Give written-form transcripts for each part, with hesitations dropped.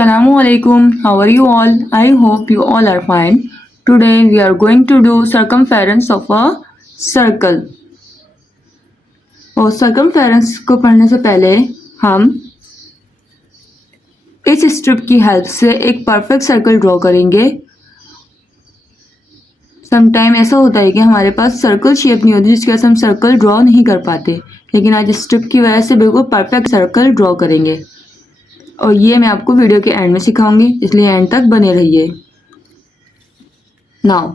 Assalamualaikum. How are you all? I hope you all are fine. Today we are going to do circumference of a circle. और circumference को पढ़ने से पहले हम इस strip की हेल्प से एक परफेक्ट सर्कल ड्रॉ करेंगे। समटाइम ऐसा होता है कि हमारे पास सर्कल शेप नहीं होती जिसकी वजह से हम सर्कल ड्रॉ नहीं कर पाते, लेकिन आज स्ट्रिप की वजह से बिल्कुल परफेक्ट सर्कल ड्रॉ करेंगे और ये मैं आपको वीडियो के एंड में सिखाऊंगी, इसलिए एंड तक बने रहिए। Now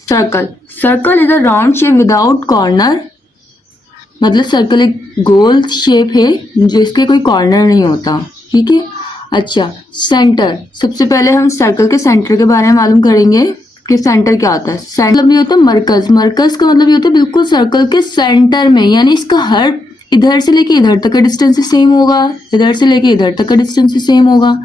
circle is a round shape without corner, मतलब सर्कल एक गोल शेप है जिसके कोई कॉर्नर नहीं होता। ठीक है। अच्छा, सेंटर, सबसे पहले हम सर्कल के सेंटर के बारे में मालूम करेंगे कि सेंटर क्या होता है। सेंटर मतलब ये होता है मरकज। मरकज का मतलब ये होता है बिल्कुल सर्कल के सेंटर में, यानी इसका हर इधर से लेके इधर तक का डिस्टेंस सेम होगा, इधर से लेके इधर तक का डिस्टेंस सेम होगा,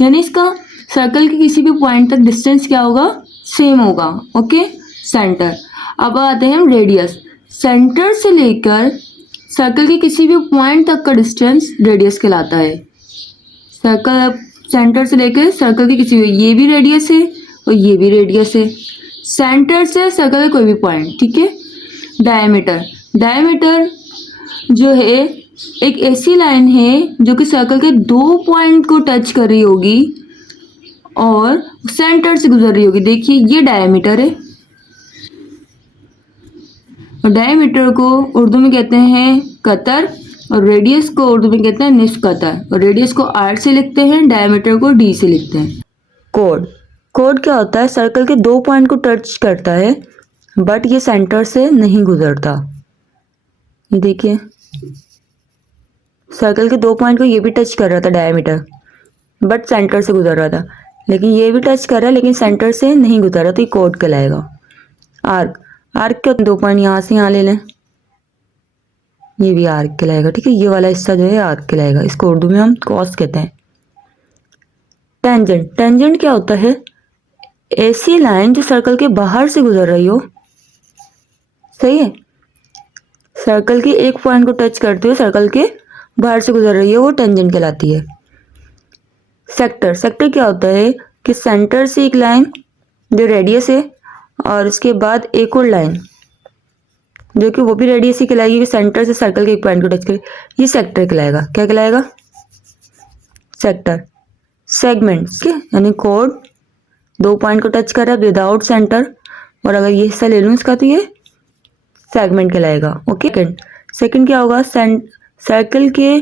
यानी इसका सर्कल के किसी भी पॉइंट तक डिस्टेंस क्या होगा, सेम होगा। Okay, centre. अब आते हैं हम रेडियस। सेंटर से लेकर सर्कल के किसी भी पॉइंट तक का डिस्टेंस रेडियस कहलाता है। सर्कल सेंटर से लेकर सर्कल के किसी भी, ये भी रेडियस है और ये भी रेडियस है। सेंटर से सर्कल का कोई भी पॉइंट। ठीक है। डायमीटर जो है एक ऐसी लाइन है जो कि सर्कल के दो पॉइंट को टच कर रही होगी और सेंटर से गुजर रही होगी। देखिए ये डायमीटर है और डायमीटर को उर्दू में कहते हैं कतर और रेडियस को उर्दू में कहते हैं निस्फ कतर, और रेडियस को आर से लिखते हैं, डायमीटर को डी से लिखते हैं। कोड क्या होता है, सर्कल के दो पॉइंट को टच करता है बट ये सेंटर से नहीं गुजरता। ये देखिए सर्कल के दो पॉइंट को ये भी टच कर रहा था डायमीटर, बट सेंटर से गुजर रहा था, लेकिन ये भी टच कर रहा है लेकिन सेंटर से नहीं गुजर रहा, तो ये कोड कहलाएगा। आर्क के दो पॉइंट यहाँ से यहाँ ले लें, ये भी आर्क कहलाएगा। ठीक है, ये वाला हिस्सा जो है आर्क कहलाएगा, इसको उर्दू में हम कॉस कहते हैं। टेंजेंट क्या होता है, ऐसी लाइन जो सर्कल के बाहर से गुजर रही हो। सही है, सर्कल के एक पॉइंट को टच करते हुए सर्कल के बाहर से गुजर रही है, वो टेंजेंट कहलाती है। सेक्टर क्या होता है कि सेंटर से एक लाइन जो रेडियस है और उसके बाद एक और लाइन जो कि वो भी रेडियस ही कहलाएगी, कि सेंटर से सर्कल के एक पॉइंट को टच करे, ये सेक्टर कहलाएगा। क्या कहलाएगा, सेक्टर। सेगमेंट यानी कोड दो पॉइंट को टच कर रहा है विदाउट सेंटर, और अगर ये हिस्सा ले लूँ इसका तो ये सेगमेंट कहलाएगा। ओके। सेकंड क्या होगा, सर्कल के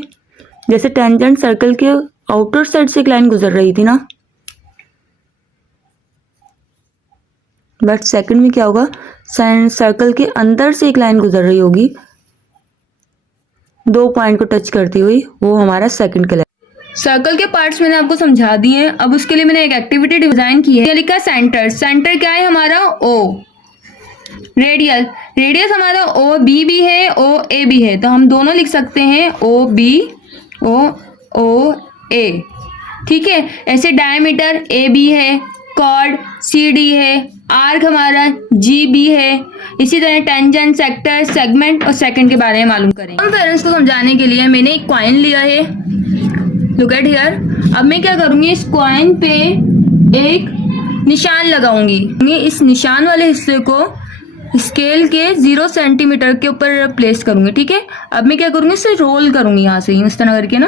जैसे टेंजेंट सर्कल के आउटर साइड से एक लाइन गुजर रही थी ना, बट सेकंड में क्या होगा, सर्कल के अंदर से एक लाइन गुजर रही होगी दो पॉइंट को टच करती हुई, वो हमारा सेकंड कहलाएगा। सर्कल के पार्ट्स मैंने आपको समझा दिए हैं। अब उसके लिए मैंने एक एक्टिविटी डिजाइन की है। लिखा सेंटर क्या है हमारा, ओ। रेडियस हमारा ओ बी भी है, ओ ए भी है, तो हम दोनों लिख सकते हैं ओ बी ओ ए। ठीक है। ऐसे डायमीटर ए बी है, कॉर्ड सी डी है, आर्क हमारा जी बी है। इसी तरह टेंजेंट, सेक्टर, सेगमेंट और सेकंड के बारे में मालूम करेंगे। सर्कमफेरेंस को समझाने के लिए मैंने एक कॉइन लिया है, लुक एट हियर। अब मैं क्या करूंगी, इस कॉइन पे एक निशान लगाऊंगी। इस निशान वाले हिस्से को स्केल के 0 सेंटीमीटर के ऊपर प्लेस करूंगी। ठीक है। अब मैं क्या करूंगी, इसे रोल करूंगी यहाँ से इस तरह करके ना।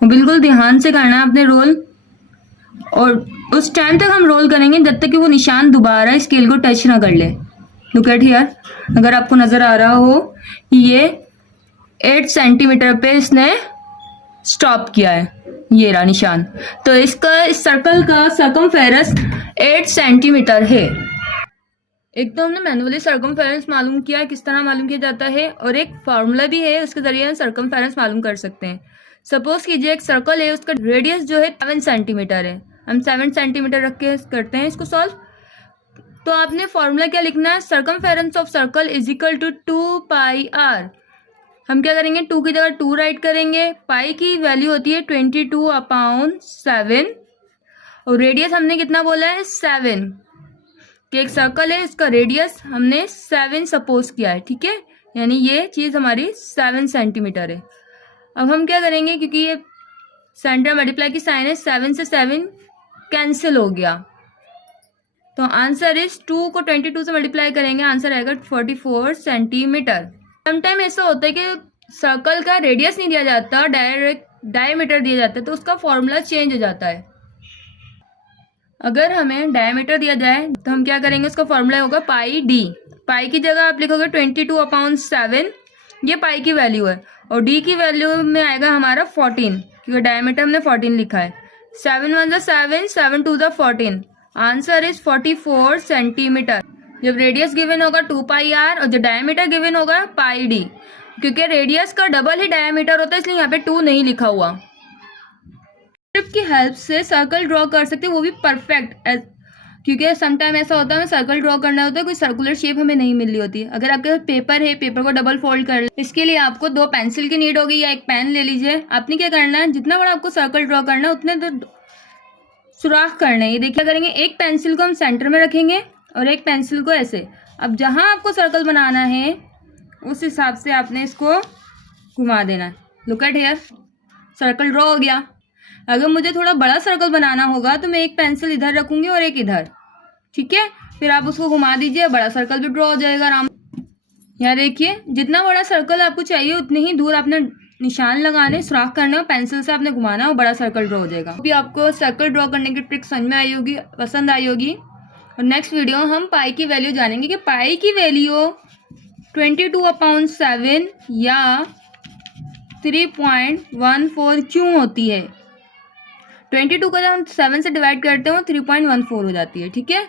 बिल्कुल ध्यान से करना है आपने रोल, और उस टाइम तक हम रोल करेंगे जब तक कि वो निशान दोबारा स्केल को टच ना कर ले। लुक एट हियर, अगर आपको नजर आ रहा हो ये 8 सेंटीमीटर पे इसने स्टॉप किया है, ये रहा निशान, तो इसका इस सर्कल का सर्कमफेरेंस 8 सेंटीमीटर है। एक तो हमने मैनुअली सर्कमफेरेंस मालूम किया, किस तरह मालूम किया जाता है, और एक फार्मूला भी है उसके जरिए हम सर्कमफेरेंस मालूम कर सकते हैं। सपोज कीजिए एक सर्कल है, उसका रेडियस जो है 7 सेंटीमीटर है, हम 7 सेंटीमीटर रख के करते हैं इसको सॉल्व। तो आपने फॉर्मूला क्या लिखना है, circumference of circle is equal to 2 pi r. हम क्या करेंगे, 2 की जगह 2 राइट करेंगे, पाई की वैल्यू होती है 22/7, और रेडियस हमने कितना बोला है 7, कि एक सर्कल है इसका रेडियस हमने 7 सपोज किया है। ठीक है, यानी ये चीज़ हमारी 7 सेंटीमीटर है। अब हम क्या करेंगे, क्योंकि ये सेंटर मल्टीप्लाई की साइन है, 7 से 7 कैंसिल हो गया, तो आंसर इज 2 को 22 से मल्टीप्लाई करेंगे, आंसर आएगा 44 सेंटीमीटर। समटाइम ऐसा होता है कि सर्कल का रेडियस नहीं दिया जाता, डायरेक्ट डायमीटर दिया जाता है, तो उसका फॉर्मूला चेंज हो जाता है। अगर हमें डायमीटर दिया जाए तो हम क्या करेंगे, उसका फॉर्मूला होगा पाई डी। पाई की जगह आप लिखोगे 22/7, ये पाई की वैल्यू है, और डी की वैल्यू में आएगा हमारा 14, क्योंकि डायमीटर हमने 14 लिखा है। 7 1 7, 7 2 14, आंसर इज 44 सेंटीमीटर। जब रेडियस गिवन होगा 2πr और जो डायमीटर गिवन होगा पाई डी, क्योंकि रेडियस का डबल ही डायमीटर होता है, इसलिए यहाँ पे 2 नहीं लिखा हुआ। स्ट्रिप की हेल्प से सर्कल ड्रॉ कर सकते हैं, वो भी परफेक्ट, क्योंकि समटाइम ऐसा होता है हमें सर्कल ड्रॉ करना होता है, कोई सर्कुलर शेप हमें नहीं मिल रही होती है। अगर आपके पास पेपर है, पेपर को डबल फोल्ड कर ले, इसके लिए आपको 2 पेंसिल की नीड होगी या एक पेन ले लीजिए। आपने क्या करना है, जितना बड़ा आपको सर्कल ड्रॉ करना है उतने तो सुराख करना है। ये देखिए करेंगे, एक पेंसिल को हम सेंटर में रखेंगे और एक पेंसिल को ऐसे। अब जहाँ आपको सर्कल बनाना है उस हिसाब से आपने इसको घुमा देना है। Look at here, circle draw हो गया। अगर मुझे थोड़ा बड़ा सर्कल बनाना होगा तो मैं एक पेंसिल इधर रखूंगी और एक इधर, ठीक है। फिर आप उसको घुमा दीजिए, बड़ा सर्कल भी ड्रॉ हो जाएगा आराम। यहाँ देखिए, जितना बड़ा सर्कल आपको चाहिए उतने ही दूर आपने निशान लगाने, सुराख करना है, पेंसिल से आपने घुमाना और बड़ा सर्कल ड्रॉ हो जाएगा। अभी आपको सर्कल ड्रॉ करने की ट्रिक समझ में आई होगी, पसंद आई होगी। और नेक्स्ट वीडियो हम पाई की वैल्यू जानेंगे कि पाई की वैल्यू 22/7 या 3.14 क्यों होती है। 22 को जब हम 7 से डिवाइड करते हैं वो 3.14 हो जाती है, ठीक है।